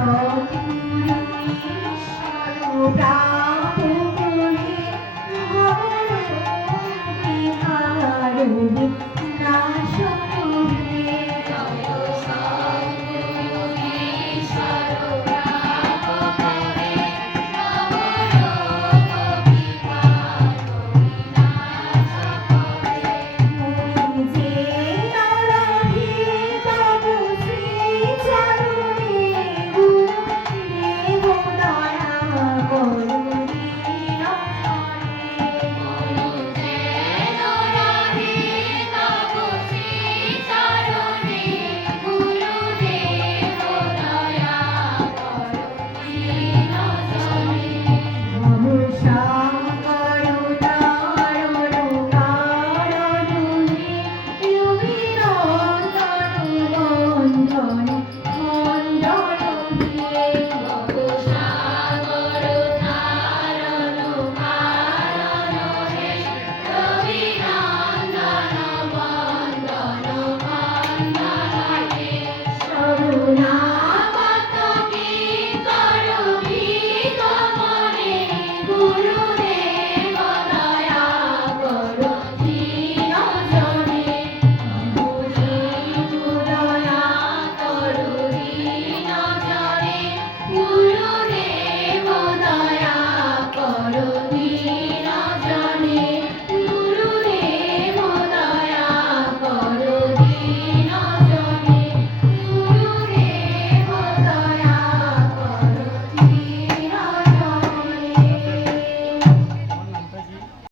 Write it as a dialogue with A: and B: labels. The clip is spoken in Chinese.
A: 头